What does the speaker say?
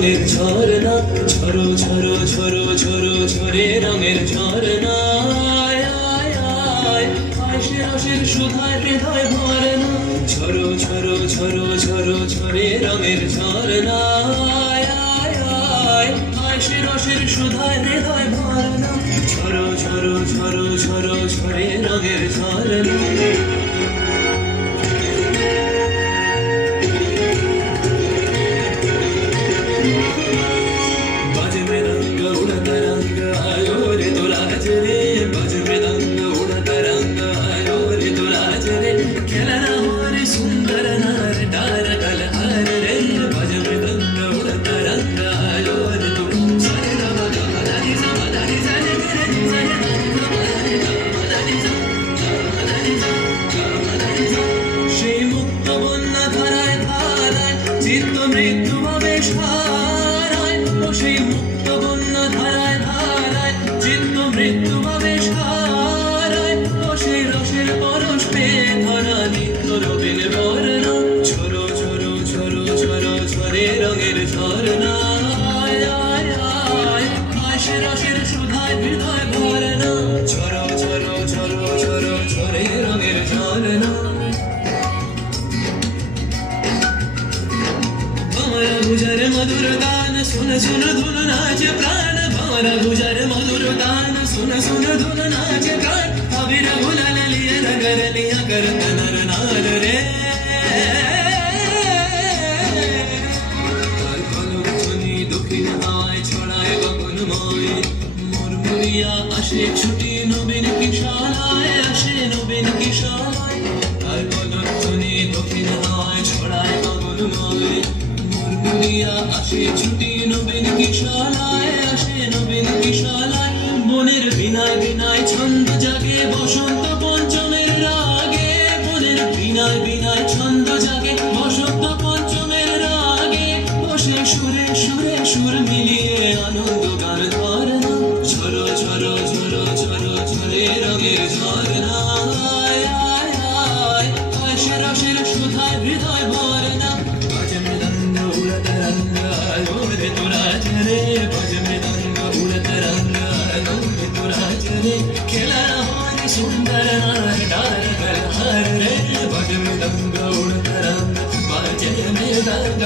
রঙের ঝরনা, ঝরো ঝরো ঝরো ঝরো ঝরে রঙের ঝরনা। আয় আয় আয় আয় সে রসের সুধায় হৃদয় ভরনা, ঝরো ঝরো ঝরো ঝরো ঝরে রঙের ঝরনা। আয় আয় আয় আয় সে রসের সুধায় হৃদয় ভরনা, ঝরো ঝরো ঝরো ঝরো ঝরে রঙের ঝরনা। চিত্ত মৃত্যু ভাবে সারায়, ও সেই মুক্ত বন্যা ধারায় ধারায় চিত্ত মৃত্যু ভাবে সারায়, ও সেই রসের পরশ পেয়ে ধরা নিত্য রবিন বর্ণা, ঝরো ঝরো ঝরো ঝরো ঝরে রঙের ঝরনা। আয় আয় আয় আয় সে রসের সুধায় হৃদয় ভরনা, ঝরো ঝরো ঝরো ঝরো ঝরে রঙের ঝরনা। भंवरा मधुर गान सुन सुन धुन नाच प्राण, भंवरा मधुर गान सुन सुन धुन नाच प्राण। अबीर गुलाल लिए नगर लिया करत नर नार रे, দক্ষিণ হাওয়ায় ছড়ায় গগনময়, মুরমুরিয়া আসে ছুটি নবীন কিশালায়, আসে নবীন কিশালায়। আর কলধ্বনি দক্ষিণ হাওয়ায় ছড়ায় গগনময়, মুরমুরিয়া আসে ছুটি নবীন কিশালায়, আসে নবীন কিশালায়। বনের বিনায় বিনায় ছন্দ জাগে বসন্ত পঞ্চমের রাগে, বনের বিনায় বিনায় ছন্দ জাগে বসন্ত পঞ্চমের রাগে। বসে সুরে সুরে সুর মিলিয়ে আনন্দ গান ধরনা, ঝরো ঝরো ঝরো ঝরো ঝরে রঙের ঝরনা। আয় আয় আয় আয় সে রসের সুধায় হৃদয় ভরনা, বাজে মৃদঙ্গ উড়ত রঙ্গ আলোরে তোরা ঝরে, বাজে মৃদঙ্গ উড়ত রঙ্গ আলোরে তোরা ঝরে। খেলা হরে সুন্দর নার ডার গর হর রে, বাজে মৃদঙ্গ উড়ত রঙ্গ বাজে মৃদঙ্গ